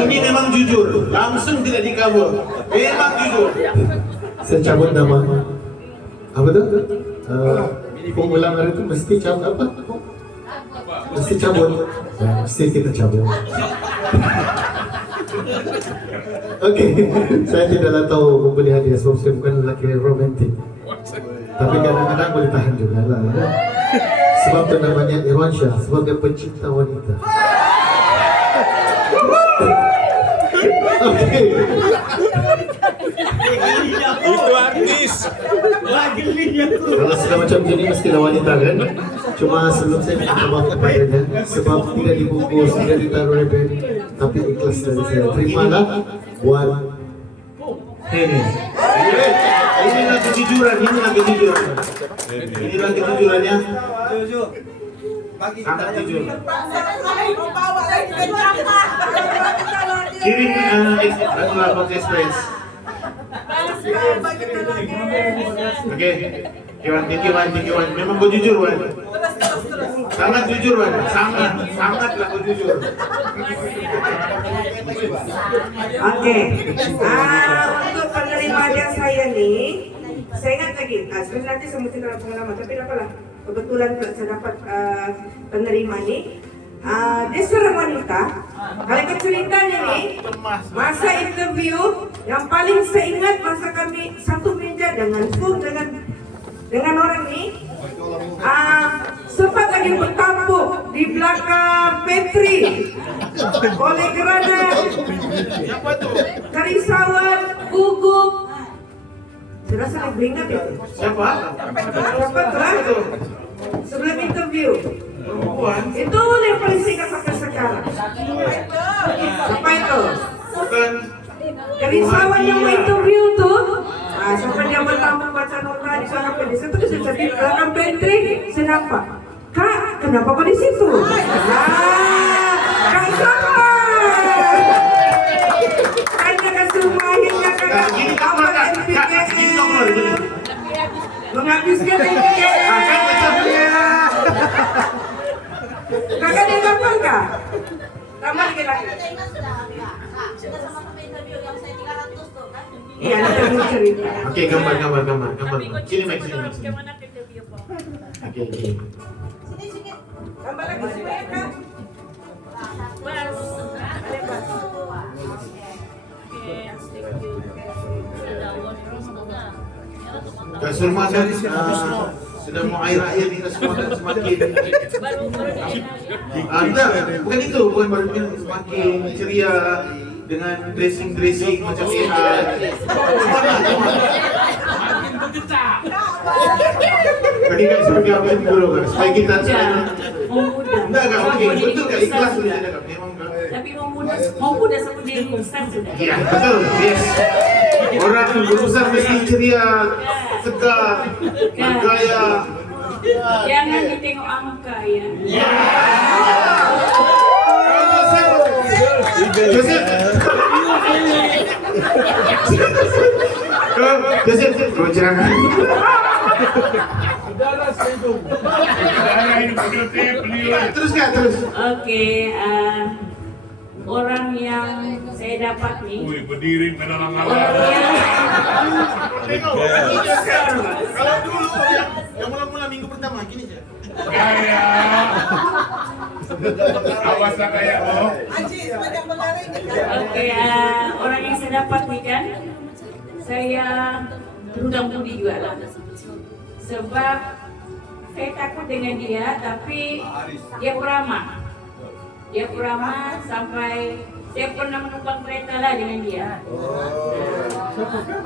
Ini memang jujur, langsung tidak dikabur. Memang jujur. Saya cabut nama. Apa tuh? Pengulang hari itu mesti cabut apa? Mesti cabut. Ya, mesti kita cabut. Oke, saya tidaklah tahu membeli hadiah sebab saya bukan lelaki romantik. Tapi kadang-kadang boleh tahan juga lah. Ya. Sebab itu namanya Irwansyah, sebab dia pencinta wanita. Oke. Itu artis. Kalau sudah macam gini mestilah wanita kan? Cuma sebelum saya minta maaf kepadanya, sebab tidak dibungkus, tidak ditaruh rebel, tapi ikhlas dari saya. Terimalah buat ini. Inilah kejujuran, inilah kejujuran. Inilah kejujurannya. Sangat jujur. Kirim lagu express. Oke, thank you Wan. Memang kau jujur Wan. Sangat jujur Wan, sangatlah kau jujur. Oke, untuk penerima saya nih, saya ingat lagi. Sebenarnya nanti saya mesti dalam pengalaman, tapi apalah, kebetulan saya dapat penerima nih. Dia seorang wanita. Kalau ikut ceritanya nih, masa interview yang paling saya ingat masa kami satu meja dengan Zoom dengan orang nih, sempat lagi bertampuk di belakang pantry oleh kerana kerisauan, gugup. Saya rasa saya beringat itu. Siapa? Siapa tuh? Sebelum interview. Itu yang paling saya ingat sampai sekarang. Siapa itu? Bukan. Kerisauan yang mau interview tuh. Sampai dia bertamu baca nota di belakang pantry. Saya terus saya di belakang pantry. Saya nampak, Kak, kenapa kau di situ? Kak sama. Tanya ke semua akhirnya kakak awal MPKM menghabiskan MPKM. Kakak dia kapan Kak? Tambah lagi. Iya, nanti mau cerita. Oke, gambar. Sini Max, sini. Oke. Tambah lagi supaya Kak. Kak Sulma sudah mau air kita semua dan semakin bukan itu, bukan baru semakin ceria dengan dressing macam sehat. Tadi kan seperti apa yang dulu kan, supaya kita enggak oke, betul kan ikhlas sudah ada kan, memang kan. Tapi mau muda sama dia besar sudah. Iya betul, yes. Orang berusaha mesti ceria, tegar, bergaya. Jangan ditengok angka ya. Joseph, kau cerangan. Terus. Oke, orang yang saya dapat nih. Berdiri menerang Kalau dulu yang mula-mula minggu pertama gini saja. Kaya. Awas lah kayak lo. Oke, orang yang saya dapat nih kan, saya berhutang budi juga lah. Sebab saya takut dengan dia, tapi dia peramah. Dia peramah sampai saya pernah menumpang kereta lah dengan dia.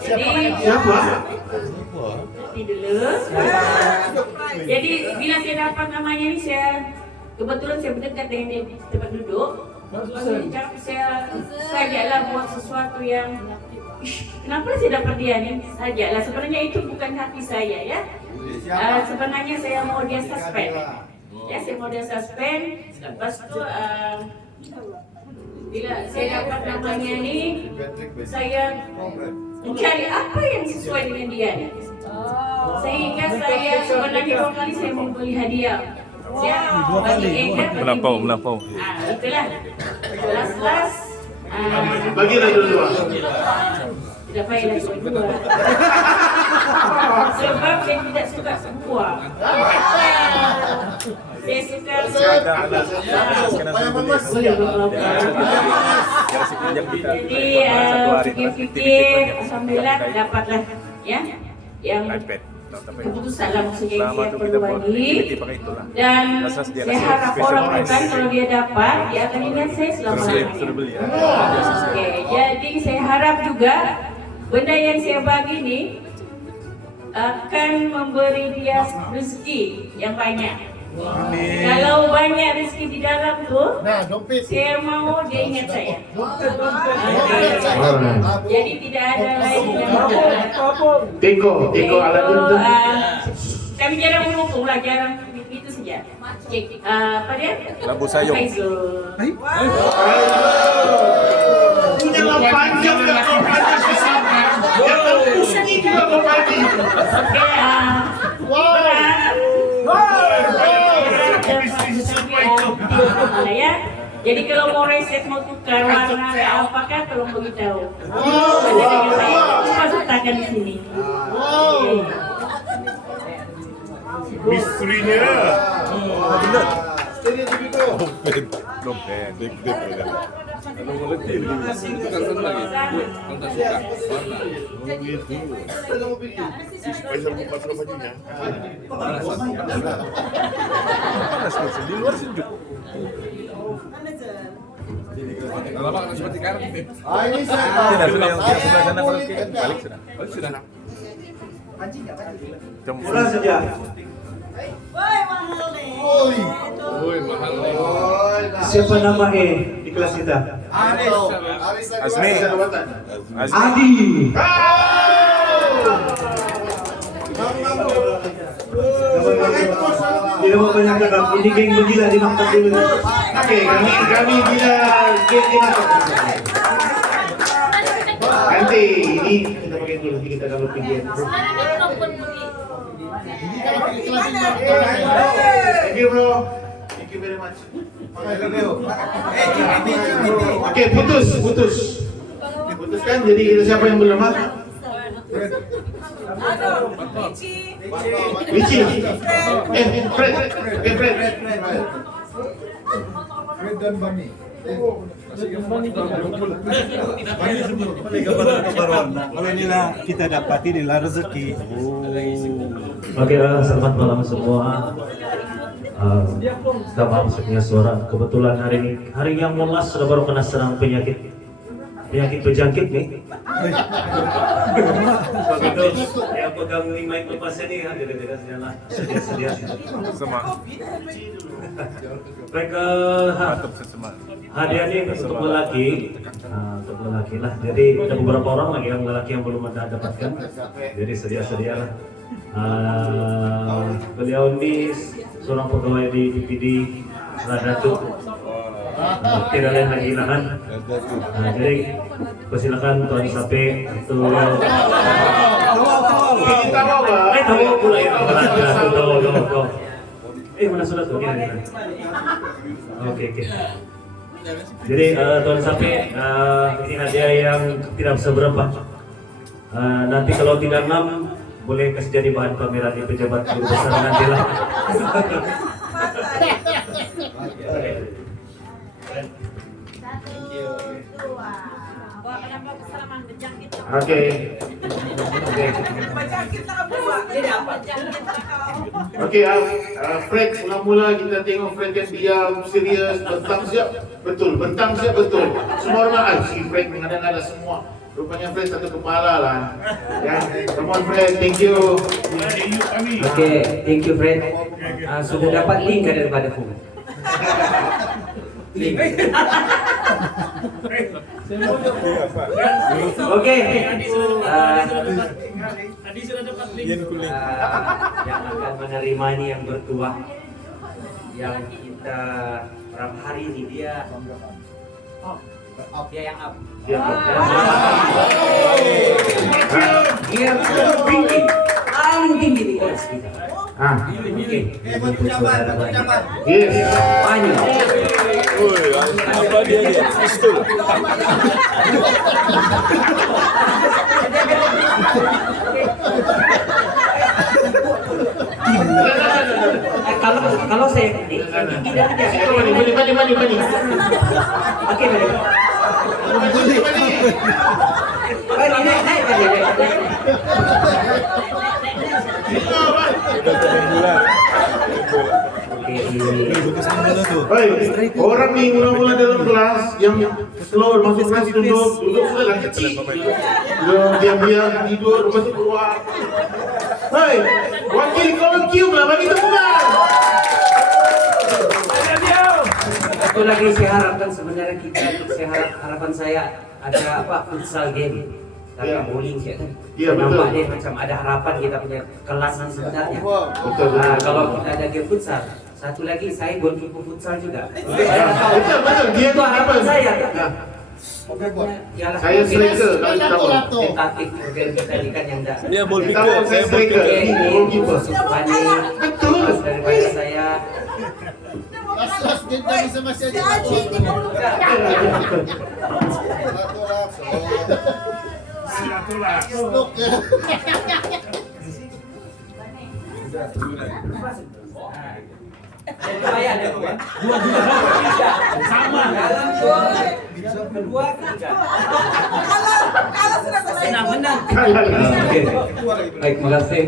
Jadi Siapa? nanti dulu. Jadi bila saya dapat namanya ini, saya kebetulan saya berdekat dengan dia di tempat duduk. Jadi saya sajalah buat sesuatu yang kenapa saya dapat dia nih? Sajalah, sebenarnya itu bukan hati saya ya. Sebenarnya saya mau dia suspend. Ya, saya mau dia suspend. Lepas itu bila saya dapat namanya nih, saya mencari apa yang sesuai dengan dia nih. Sehingga saya sebenarnya 2 kali saya membeli hadiah. Saya bagi Ega, Melampau. itulah. Last Bagilah dua. Tidak payah lagi berdua. Sebab saya tidak suka sebuah. Saya suka jadi fikir-fikir, alhamdulillah dapatlah ya yang keputusan lah maksudnya dia perlu lagi. Dan saya harap orang bukan kalau dia dapat dia akan ingat saya selama-lamanya. Oke, jadi saya harap juga benda yang saya bagi ini akan memberi dia rezeki yang banyak. Kalau banyak rezeki di dalam tuh, saya mau dia ingat saya. Jadi tidak ada lain yang Teko alat itu. kami jarang mendukung lah, jarang itu saja. Cek apa dia? Lampu sayung. Punya lampu panjang dan lampu panjang sesama. Yang pusing juga lampu panjang. Ya. Jadi kalau mau reset, mau tukar warna apakah tolong beritahu. Masuk tangan di sini. Misterinya. Benar. Dompet. Di luar sejuk. Ini saya Murah saja. Siapa nama di kelas kita? Asmi. Adi. Tidak mau banyak cakap. Ini geng begila di maktab dulu. Oke, kami bila game di mana? Nanti ini kita pakai dulu, nanti kita download video. Thank you bro, thank you very much. Oke, putuskan. Jadi kita siapa yang belum mat? Wici. Fred. Oke, Fred. Fred dan Bani. Kalau inilah kita dapat inilah rezeki. Oke, selamat malam semua. Sudah masuknya suara. Kebetulan hari yang mulas sudah baru kena serang penyakit berjangkit nih. Begitu yang pegang mic lepas ini tidak sedia Sama. mereka hadiah ini untuk lelaki, lah. Jadi ada beberapa orang lagi yang lelaki yang belum ada dapatkan. Jadi sedia-sedialah. Beliau ini seorang pegawai di BPD Radatu. Tidak lain lagi lahan. Jadi persilakan Tuan Sape untuk Kita mau nggak? tahu pula ya. Tahu. Mana sudah tuh? Oke. Jadi Tuan Sape, ini hadiah yang tidak seberapa. Nanti kalau tidak ngam, boleh kasih jadi bahan pameran di pejabat guru besar nanti lah. Oke. Oke, Fred, mula-mula kita tengok Fred kan diam, serius, bentang siap, betul. Semua orang si Fred mengada-ngada semua. Rupanya Fred satu kepala lah. Ya, come on Fred, thank you. Oke, thank you Fred. Sudah dapat link daripada Fung. Link. Oke. Yang akan menerima ini yang bertuah, yang kita berapa hari ini dia yang up. Dia tinggi, paling tinggi di kelas kita. Ah, Oke. Saudara Wani. yes. Wani. Woi, apa dia ni? Pistol. Kalau saya tidak ada. Mani. Oke, baik. Baik, naik. Udah bulan. Oke, Bagus mula tuh. Hei, orang nih mula-mula dalam kelas yang slow masuk kelas duduk sudah lah kecil. Diam-diam tidur, lepas itu keluar. Hei, wakil kau kium lah bagi tepukan. satu lagi saya harapkan sebenarnya harapan saya ada futsal game. Tapi Ya. bowling sih kan. Iya, betul. Nampak dia macam ada harapan kita punya kelasan sebenarnya. Betul. Kalau kita ada game futsal, satu lagi saya goalkeeper futsal juga. Betul. Dia Itu harapan saya. Nah, Ialah saya striker kalau tahu. tentatif program kita ini kan yang dah. Dia ball Tahu picker, saya saya ball striker. picker. Ini goalkeeper. Betul. Daripada saya. Sama. Kedua ketiga. Kalau sudah selesai. Menang. Baik, terima kasih.